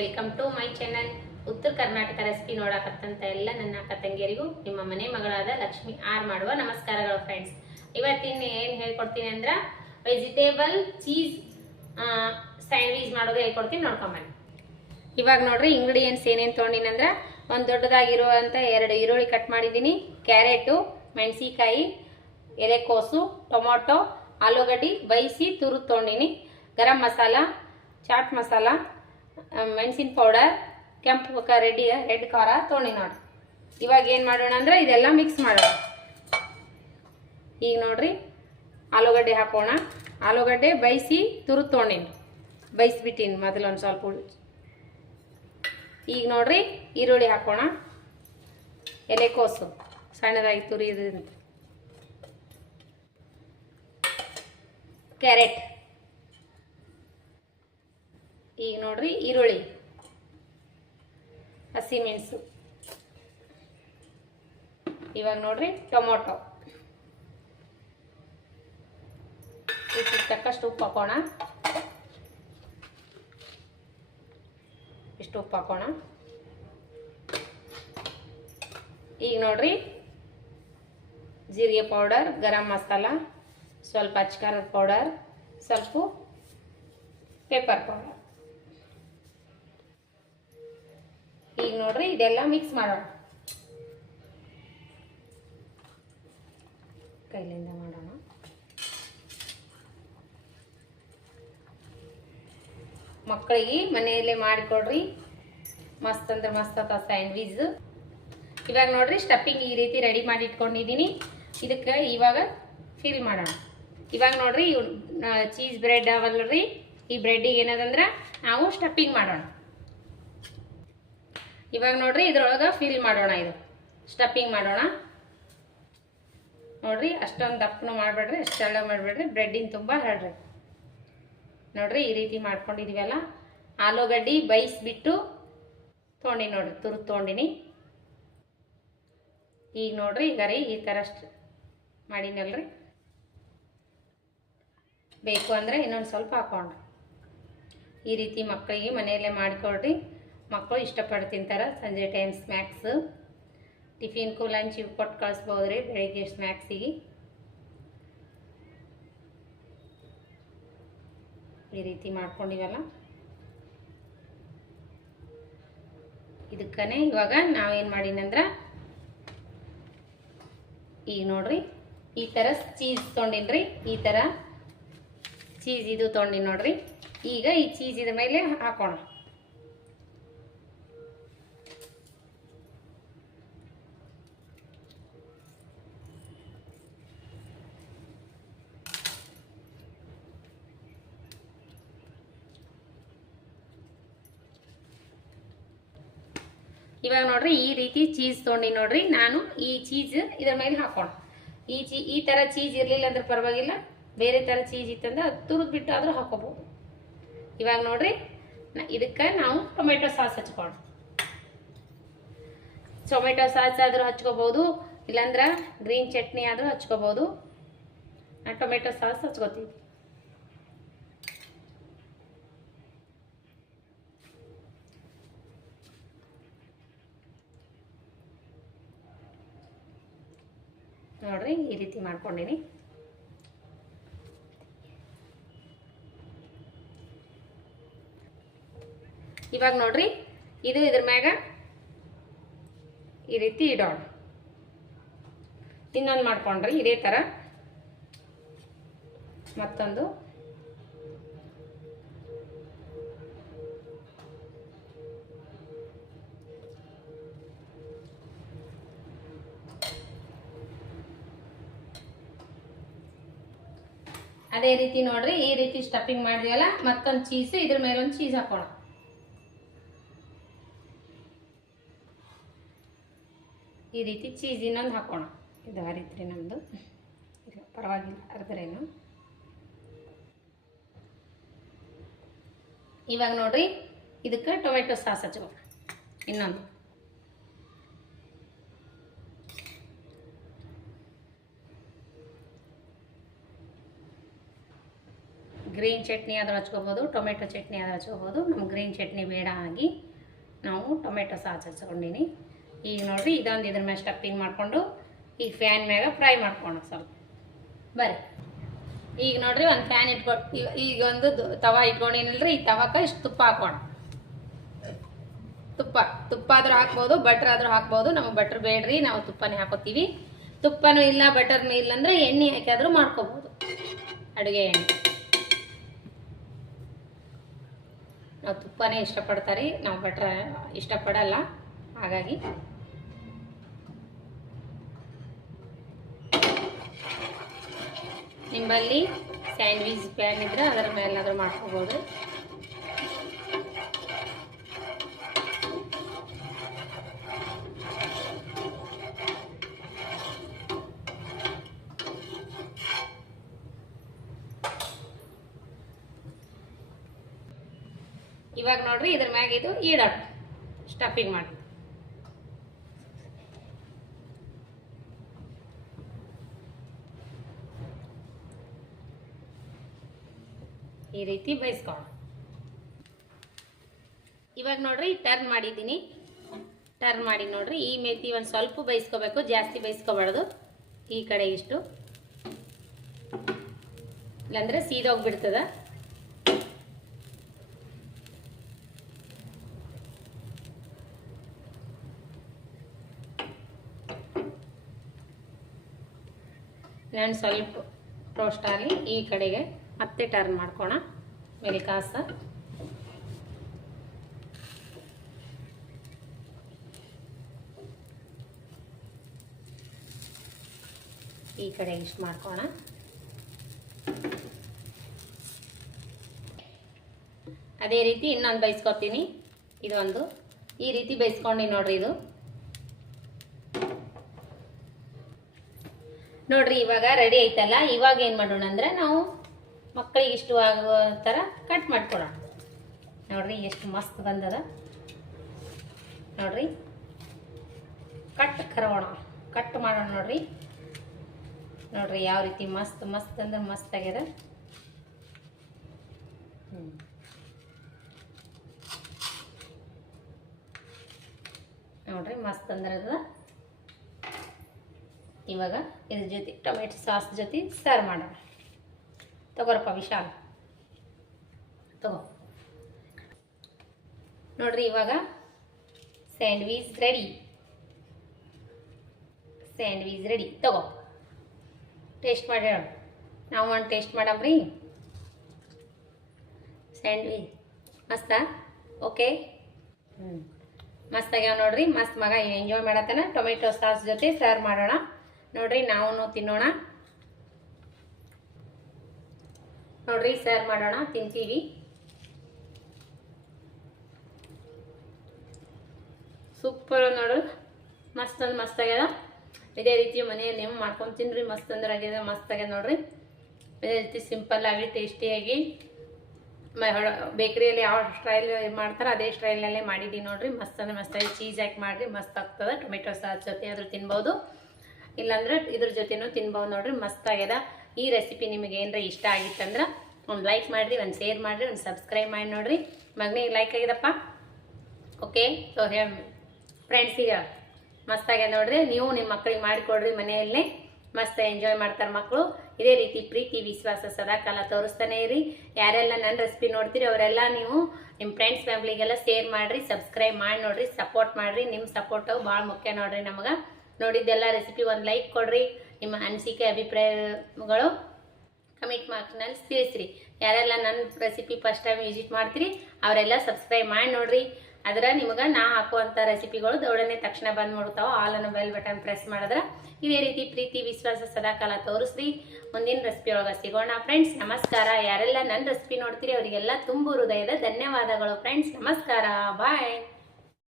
Welcome to my channel. ಉತ್ತರ Karnataka recipe ನೋಡಕತ್ತಂತ ಎಲ್ಲ ನನ್ನ ಅಕ್ಕ ತಂಗಿಯರಿಗೂ ನಿಮ್ಮ ಮನೆ ಮಗಳಾದ ಲಕ್ಷ್ಮಿ ಆರ್ ಮಾಡುವ ನಮಸ್ಕಾರಗಳು ಫ್ರೆಂಡ್ಸ್. ಇವತ್ತಿನ ಏನು ಹೇಳ್ಕೊಡ್ತೀನಿ ಅಂದ್ರೆ ವೆಜಿಟೇಬಲ್ ಚೀಸ್ ಸ್ಯಾಂಡ್ವಿಚ್ ಮಾಡೋದು ಹೇಳ್ಕೊಡ್ತೀನಿ, ನೋಡ್ಕೊಂಬನ್ನಿ. ಇವಾಗ ನೋಡ್ರಿ ಇಂಗ್ರೀಡಿಯೆಂಟ್ಸ್ ಏನೇನು ತೊಗೊಂಡಿನಂದ್ರೆ ಒಂದು ದೊಡ್ಡದಾಗಿರುವಂಥ 2 ಈರುಳ್ಳಿ ಕಟ್ ಮಾಡಿದ್ದೀನಿ, ಕ್ಯಾರೆಟು, ಮೆಣಸಿಕಾಯಿ, ಎಲೆಕೋಸು, ಟೊಮೊಟೊ, ಆಲೂಗಡ್ಡೆ ಬೈಸಿ ತುರಿದು ತೊಗೊಂಡಿನಿ, ಗರಂ ಮಸಾಲ, ಚಾಟ್ ಮಸಾಲ, ಮೆಣಸಿನ ಪೌಡರ್, ಕೆಂಪು ರೆಡ್ ಖಾರ ತೊಗೊಂಡಿ ನೋಡಿ. ಇವಾಗ ಏನು ಮಾಡೋಣ ಅಂದ್ರೆ ಇದೆಲ್ಲ ಮಿಕ್ಸ್ ಮಾಡೋಣ. ಈಗ ನೋಡ್ರಿ ಆಲೂಗಡ್ಡೆ ಹಾಕೋಣ. ಆಲೂಗಡ್ಡೆ ಬೈಸಿ ತುರಿದು ತೊಗೊಂಡಿನಿ, ಬೈಸ್ಬಿಟ್ಟಿನಿ ಮೊದಲು ಒಂದು ಸ್ವಲ್ಪ. ಈಗ ನೋಡ್ರಿ ಈರುಳ್ಳಿ ಹಾಕೋಣ, ಎಲೆಕೋಸು ಸಣ್ಣದಾಗಿ ತುರಿಯೋದ್ರಿಂದ, ಕ್ಯಾರೆಟ್, ಈಗ ನೋಡ್ರಿ ಈರುಳ್ಳಿ, ಹಸಿಮೆಣಸು, ಇವಾಗ ನೋಡ್ರಿ ಟೊಮೊಟೊ, ಇದಕ್ಕೆ ತಕ್ಕಷ್ಟು ಉಪ್ಪು ಹಾಕೋಣ. ಇಷ್ಟು ಉಪ್ಪು ಹಾಕೋಣ. ಈಗ ನೋಡ್ರಿ ಜೀರಿಗೆ ಪೌಡರ್, ಗರಂ ಮಸಾಲ, ಸ್ವಲ್ಪ ಅಚ್ಕಾರದ ಪೌಡರ್, ಸ್ವಲ್ಪ ಪೆಪ್ಪರ್ ಪೌಡರ್. ಈಗ ನೋಡ್ರಿ ಇದೆಲ್ಲ ಮಿಕ್ಸ್ ಮಾಡೋಣ, ಕೈಲಿಂದ ಮಾಡೋಣ. ಮಕ್ಕಳಿಗೆ ಮನೆಯಲ್ಲೇ ಮಾಡಿಕೊಡ್ರಿ, ಮಸ್ತ್ ಅಂದ್ರೆ ಮಸ್ತ್ ಆತ ಸ್ಯಾಂಡ್ವಿಚ್. ಇವಾಗ ನೋಡ್ರಿ ಸ್ಟಫಿಂಗ್ ಈ ರೀತಿ ರೆಡಿ ಮಾಡಿ ಇಟ್ಕೊಂಡಿದ್ದೀನಿ. ಇದಕ್ಕೆ ಇವಾಗ ಫಿಲ್ ಮಾಡೋಣ. ಇವಾಗ ನೋಡ್ರಿ ಚೀಸ್ ಬ್ರೆಡ್ ಅವಲ್ರಿ, ಈ ಬ್ರೆಡ್ಡಿಗೆ ಏನದಂದ್ರೆ ನಾವು ಸ್ಟಫಿಂಗ್ ಮಾಡೋಣ. ಇವಾಗ ನೋಡ್ರಿ ಇದ್ರೊಳಗೆ ಫಿಲ್ ಮಾಡೋಣ, ಇದು ಸ್ಟಫಿಂಗ್ ಮಾಡೋಣ. ನೋಡ್ರಿ ಅಷ್ಟೊಂದು ದಪ್ಪನು ಮಾಡಬೇಡ್ರಿ, ಅಷ್ಟೆಲ್ಲ ಮಾಡಬೇಡ್ರಿ, ಬ್ರೆಡ್ಡಿನ ತುಂಬ ಹರಡ್ರಿ. ನೋಡ್ರಿ ಈ ರೀತಿ ಮಾಡ್ಕೊಂಡಿದೀವಲ್ಲ, ಆಲೂಗಡ್ಡೆ ಬೈಸ್ಬಿಟ್ಟು ತೊಗೊಂಡಿ ನೋಡ್ರಿ, ತುರಿದು ತೊಗೊಂಡಿನಿ. ಈಗ ನೋಡ್ರಿ ಈಗ ರೀ ಈ ಥರ ಮಾಡಿನಲ್ರಿ, ಬೇಕು ಅಂದರೆ ಇನ್ನೊಂದು ಸ್ವಲ್ಪ ಹಾಕೊಂಡ್ರಿ. ಈ ರೀತಿ ಮಕ್ಕಳಿಗೆ ಮನೆಯಲ್ಲೇ ಮಾಡಿಕೊಡ್ರಿ, ಮಕ್ಕಳು ಇಷ್ಟಪಟ್ಟು ತಿಂತಾರೆ. ಸಂಜೆ ಟೈಮ್ ಸ್ನ್ಯಾಕ್ಸ್, ಟಿಫಿನ್ಗೂ ಲಂಚಿಗೆ ಕೊಟ್ಟು ಕಳಿಸ್ಬೋದು ರೀ, ಬೆಳಿಗ್ಗೆ ಸ್ನ್ಯಾಕ್ಸಿಗೆ. ಈ ರೀತಿ ಮಾಡ್ಕೊಂಡಿವಲ್ಲ, ಇದಕ್ಕನೆ ಇವಾಗ ನಾವೇನು ಮಾಡೀನಂದ್ರೆ ಈಗ ನೋಡ್ರಿ ಈ ಥರ ಚೀಸ್ ತೊಗೊಂಡಿನ್ರಿ, ಈ ಥರ ಚೀಸ್ ಇದು ತೊಗೊಂಡಿನಿ ನೋಡ್ರಿ. ಈಗ ಈ ಚೀಸ್ ಇದ್ರ ಮೇಲೆ ಹಾಕೋಣ. ಇವಾಗ ನೋಡ್ರಿ ಈ ರೀತಿ ಚೀಸ್ ತೊಗೊಂಡಿ ನೋಡ್ರಿ, ನಾನು ಈ ಚೀಸ್ ಇದ್ರ ಮೇಲೆ ಹಾಕೋಣ. ಈ ಥರ ಚೀಸ್ ಇರಲಿಲ್ಲ ಅಂದ್ರೆ ಪರವಾಗಿಲ್ಲ, ಬೇರೆ ಥರ ಚೀಸ್ ಇತ್ತಂದ್ರೆ ಅದು ತುರಿದು ಬಿಟ್ಟು ಆದರೂ ಹಾಕೋಬೋದು. ಇವಾಗ ನೋಡ್ರಿ ಇದಕ್ಕೆ ನಾವು ಟೊಮೆಟೊ ಸಾಸ್ ಹಚ್ಕೋಣ. ಟೊಮೆಟೊ ಸಾಸ್ ಆದರೂ ಹಚ್ಕೋಬೋದು, ಇಲ್ಲಾಂದ್ರೆ ಗ್ರೀನ್ ಚಟ್ನಿ ಆದರೂ ಹಚ್ಕೋಬೋದು. ನಾನು ಟೊಮೆಟೊ ಸಾಸ್ ಹಚ್ಕೋತೀವಿ. ನೋಡ್ರಿ ಈ ರೀತಿ ಮಾಡ್ಕೊಂಡಿನಿ. ಇವಾಗ ನೋಡ್ರಿ ಇದು ಇದ್ರ ಮ್ಯಾಗ ಈ ರೀತಿ ಇಡೋಣ. ಇನ್ನೊಂದು ಮಾಡ್ಕೊಂಡ್ರಿ ಇದೇ ಥರ ಮತ್ತೊಂದು. ಅದೇ ರೀತಿ ನೋಡ್ರಿ ಈ ರೀತಿ ಸ್ಟಫಿಂಗ್ ಮಾಡಿದ್ವಲ್ಲ, ಮತ್ತೊಂದು ಚೀಸ್ ಇದ್ರ ಮೇಲೊಂದು ಚೀಸ್ ಹಾಕೋಣ. ಈ ರೀತಿ ಚೀಸ್ ಇನ್ನೊಂದು ಹಾಕೋಣ. ಇದು ಹರಿತ್ರಿ ನಮ್ಮದು, ಪರವಾಗಿಲ್ಲ ಹರಿದ್ರೇನು. ಇವಾಗ ನೋಡ್ರಿ ಇದಕ್ಕೆ ಟೊಮೆಟೊ ಸಾಸ್ ಹಚ್ಕೋಣ. ಇನ್ನೊಂದು ಗ್ರೀನ್ ಚಟ್ನಿ ಆದರೂ ಹಚ್ಕೋಬೋದು, ಟೊಮೆಟೊ ಚಟ್ನಿ ಆದರೂ ಹಚ್ಕೋಬೋದು. ನಮ್ಗೆ ಗ್ರೀನ್ ಚಟ್ನಿ ಬೇಡ ಆಗಿ ನಾವು ಟೊಮೆಟೊ ಸಾಸ್ ಹಚ್ಕೊಂಡಿನಿ. ಈಗ ನೋಡಿರಿ ಇದೊಂದು ಇದ್ರ ಮೇಲೆ ಸ್ಟಫಿಂಗ್ ಮಾಡಿಕೊಂಡು ಈಗ ಫ್ಯಾನ್ ಮ್ಯಾಗ ಫ್ರೈ ಮಾಡ್ಕೊಂಡು ಸ್ವಲ್ಪ ಬರ್ರಿ. ಈಗ ನೋಡ್ರಿ ಒಂದು ಫ್ಯಾನ್ ಇಟ್ಕೊಂಡು ಈಗ ಒಂದು ತವಾ ಇಟ್ಕೊಂಡಿನಿಲ್ರಿ, ಈ ತವಕ್ಕೆ ಇಷ್ಟು ತುಪ್ಪ ಹಾಕೋಣ. ತುಪ್ಪ ಆದ್ರೂ ಹಾಕ್ಬೋದು, ಬಟ್ರ್ ಆದ್ರೂ ಹಾಕ್ಬೋದು. ನಮಗೆ ಬಟ್ರ್ ಬೇಡ್ರಿ, ನಾವು ತುಪ್ಪನೇ ಹಾಕೋತೀವಿ. ತುಪ್ಪನೂ ಇಲ್ಲ ಬಟರ್ನೂ ಇಲ್ಲ ಅಂದರೆ ಎಣ್ಣೆ ಹಾಕಿಯಾದ್ರೂ ಮಾಡ್ಕೋಬೋದು, ಅಡುಗೆ ಎಣ್ಣೆ. ನಾವು ತುಪ್ಪನೇ ಇಷ್ಟಪಡ್ತಾರೆ, ನಾವು ಬಟ್ರ್ ಇಷ್ಟಪಡಲ್ಲ. ಹಾಗಾಗಿ ನಿಮ್ಮಲ್ಲಿ ಸ್ಯಾಂಡ್ವಿಚ್ ಪ್ಯಾನ್ ಇದ್ರೆ ಅದರ ಮೇಲಾದರೂ ಮಾಡ್ಕೋಬೋದು. ಇವಾಗ ನೋಡ್ರಿ ಇದ್ರ ಮ್ಯಾಗ ಇದು ಈಡೋಣ, ಸ್ಟಫಿಂಗ್ ಮಾಡಿ ಈ ರೀತಿ ಬೇಯಿಸ್ಕೊಳ್ಳೋಣ. ಇವಾಗ ನೋಡ್ರಿ ಟರ್ನ್ ಮಾಡಿದ್ದೀನಿ. ಟರ್ನ್ ಮಾಡಿ ನೋಡ್ರಿ ಈ ಮೆಥಿ ಒಂದು ಸ್ವಲ್ಪ ಬೇಯಿಸ್ಕೋಬೇಕು, ಜಾಸ್ತಿ ಬೇಯಿಸ್ಕೋಬಾರ್ದು. ಈ ಕಡೆ ಇಷ್ಟು, ಇಲ್ಲಾಂದ್ರೆ ಸೀದೋಗ್ಬಿಡ್ತದ. ನಾನು ಸ್ವಲ್ಪ ರೋಸ್ಟ್ ಆಗಲಿ, ಈ ಕಡೆಗೆ ಮತ್ತೆ ಟರ್ನ್ ಮಾಡ್ಕೋಣ. ಮೇಲೆ ಕಾಸ ಈ ಕಡೆ ಇಷ್ಟು ಮಾಡ್ಕೋಣ. ಅದೇ ರೀತಿ ಇನ್ನೊಂದು ಬೇಯಿಸ್ಕೊತೀನಿ. ಇದೊಂದು ಈ ರೀತಿ ಬೇಯಿಸ್ಕೊಂಡು ನೋಡ್ರಿ. ಇದು ನೋಡ್ರಿ ಇವಾಗ ರೆಡಿ ಐತಲ್ಲ. ಇವಾಗ ಏನು ಮಾಡೋಣ ಅಂದರೆ ನಾವು ಮಕ್ಕಳಿಗೆ ಇಷ್ಟವಾಗುವ ಥರ ಕಟ್ ಮಾಡ್ಕೊಳ್ಳೋಣ. ನೋಡ್ರಿ ಎಷ್ಟು ಮಸ್ತ್ ಬಂದದ ನೋಡ್ರಿ. ಕಟ್ ಮಾಡೋಣ ನೋಡ್ರಿ. ನೋಡ್ರಿ ಯಾವ ರೀತಿ ಮಸ್ತ್ ಅಂದ್ರೆ ಮಸ್ತ್ ಆಗ್ಯದ. ನೋಡ್ರಿ ಮಸ್ತ್ ಅಂದ್ರೆ ಅದ. ಇವಾಗ ಇದ್ರ ಜೊತೆ ಟೊಮೆಟೊ ಸಾಸ್ ಜೊತೆ ಸರ್ವ್ ಮಾಡೋಣ. ತಗೋರಪ್ಪ ವಿಶಾಲ್, ತಗೋ. ನೋಡ್ರಿ ಇವಾಗ ಸ್ಯಾಂಡ್ವಿಚ್ ರೆಡಿ. ತಗೋ ಟೇಸ್ಟ್ ಮಾಡಿ ಹೇಳು. ನಾವು ಒಂದು ಟೇಸ್ಟ್ ಮಾಡಮ್ರಿ. ಸ್ಯಾಂಡ್ವಿಚ್ ಮಸ್ತಾ? ಓಕೆ, ಮಸ್ತ್ ಆಗ್ಯಾವ ನೋಡ್ರಿ. ಮಸ್ತ್ ಮಗ ಎಂಜಾಯ್ ಮಾಡತ್ತಾನ. ಟೊಮೆಟೊ ಸಾಸ್ ಜೊತೆ ಸರ್ವ್ ಮಾಡೋಣ ನೋಡ್ರಿ. ನಾವು ತಿನ್ನೋಣ ನೋಡ್ರಿ. ಸರ್ವ್ ಮಾಡೋಣ, ತಿಂತೀವಿ. ಸೂಪರ್ ನೋಡು, ಮಸ್ತ್ ಅಂದ್ರೆ ಮಸ್ತ್ ಆಗ್ಯದ. ಇದೇ ರೀತಿ ಮನೆಯಲ್ಲಿ ನೀವು ಮಾಡ್ಕೊಂಡು ತಿನ್ರಿ. ಮಸ್ತ್ ಅಂದ್ರೆ ಆಗ್ಯದ, ಮಸ್ತ್ ಆಗ್ಯದ ನೋಡ್ರಿ. ಇದೇ ರೀತಿ ಸಿಂಪಲ್ ಆಗಿ ಟೇಸ್ಟಿಯಾಗಿ ಬೇಕ್ರಿಯಲ್ಲಿ ಯಾವ ಸ್ಟೈಲ್ ಮಾಡ್ತಾರೆ ಅದೇ ಸ್ಟೈಲ್ನಲ್ಲೇ ಮಾಡಿದ್ದೀವಿ ನೋಡ್ರಿ. ಮಸ್ತ್ ಅಂದ್ರೆ ಮಸ್ತಾಗಿ ಚೀಸ್ ಹಾಕಿ ಮಾಡಿರಿ, ಮಸ್ತ್ ಆಗ್ತದೆ. ಟೊಮೆಟೊ ಸಾಸ್ ಜೊತೆ ಆದರೂ ತಿನ್ಬೋದು, ಇಲ್ಲಾಂದ್ರೆ ಇದ್ರ ಜೊತೆನೂ ತಿನ್ಬೋದು ನೋಡ್ರಿ. ಮಸ್ತ್ ಆಗ್ಯದ. ಈ ರೆಸಿಪಿ ನಿಮಗೆ ಏನಾರ ಇಷ್ಟ ಆಗಿತ್ತಂದ್ರೆ ಒಂದು ಲೈಕ್ ಮಾಡಿರಿ, ಒಂದು ಶೇರ್ ಮಾಡಿರಿ, ಒಂದು ಸಬ್ಸ್ಕ್ರೈಬ್ ಮಾಡಿ ನೋಡ್ರಿ. ಮಗನಿಗೆ ಲೈಕ್ ಆಗಿದಪ್ಪ. ಓಕೆ, ಸೊ ಫ್ರೆಂಡ್ಸಿಗೆ ಮಸ್ತ್ ಆಗ್ಯದ ನೋಡ್ರಿ. ನೀವು ನಿಮ್ಮ ಮಕ್ಕಳಿಗೆ ಮಾಡಿಕೊಡ್ರಿ, ಮನೆಯಲ್ಲೇ ಮಸ್ತ್ ಎಂಜಾಯ್ ಮಾಡ್ತಾರೆ ಮಕ್ಕಳು. ಇದೇ ರೀತಿ ಪ್ರೀತಿ ವಿಶ್ವಾಸ ಸದಾಕಾಲ ತೋರಿಸ್ತಾನೆ ಇರಿ. ಯಾರೆಲ್ಲ ನನ್ನ ರೆಸಿಪಿ ನೋಡ್ತೀರಿ ಅವರೆಲ್ಲ ನೀವು ನಿಮ್ಮ ಫ್ರೆಂಡ್ಸ್ ಫ್ಯಾಮ್ಲಿಗೆಲ್ಲ ಶೇರ್ ಮಾಡಿರಿ, ಸಬ್ಸ್ಕ್ರೈಬ್ ಮಾಡಿ ನೋಡ್ರಿ, ಸಪೋರ್ಟ್ ಮಾಡಿರಿ. ನಿಮ್ಮ ಸಪೋರ್ಟು ಭಾಳ ಮುಖ್ಯ ನೋಡ್ರಿ ನಮಗೆ. ನೋಡಿದ್ದೆಲ್ಲ ರೆಸಿಪಿ ಒಂದು ಲೈಕ್ ಕೊಡ್ರಿ. ನಿಮ್ಮ ಅನಿಸಿಕೆ ಅಭಿಪ್ರಾಯಗಳು ಕಮೆಂಟ್ ಬಾಕ್ಸ್ನಲ್ಲಿ ತಿಳಿಸ್ರಿ. ಯಾರೆಲ್ಲ ನನ್ನ ರೆಸಿಪಿ ಫಸ್ಟ್ ಟೈಮ್ ವಿಸಿಟ್ ಮಾಡ್ತೀರಿ ಅವರೆಲ್ಲ ಸಬ್ಸ್ಕ್ರೈಬ್ ಮಾಡಿ ನೋಡ್ರಿ. ಅದರ ನಿಮಗೆ ನಾ ಹಾಕುವಂಥ ರೆಸಿಪಿಗಳು ದೌಡನೆ ತಕ್ಷಣ ಬಂದು ಮಾಡ್ತಾವೆ. ಆಲ್ ಅನ್ನೋ ಬೆಲ್ ಬಟನ್ ಪ್ರೆಸ್ ಮಾಡಿದ್ರೆ ಇದೇ ರೀತಿ ಪ್ರೀತಿ ವಿಶ್ವಾಸ ಸದಾಕಾಲ ತೋರಿಸ್ರಿ. ಮುಂದಿನ ರೆಸಿಪಿ ಒಳಗೆ ಸಿಗೋಣ ಫ್ರೆಂಡ್ಸ್. ನಮಸ್ಕಾರ. ಯಾರೆಲ್ಲ ನನ್ನ ರೆಸಿಪಿ ನೋಡ್ತೀರಿ ಅವರಿಗೆಲ್ಲ ತುಂಬು ಹೃದಯದ ಧನ್ಯವಾದಗಳು ಫ್ರೆಂಡ್ಸ್. ನಮಸ್ಕಾರ, ಬಾಯ್.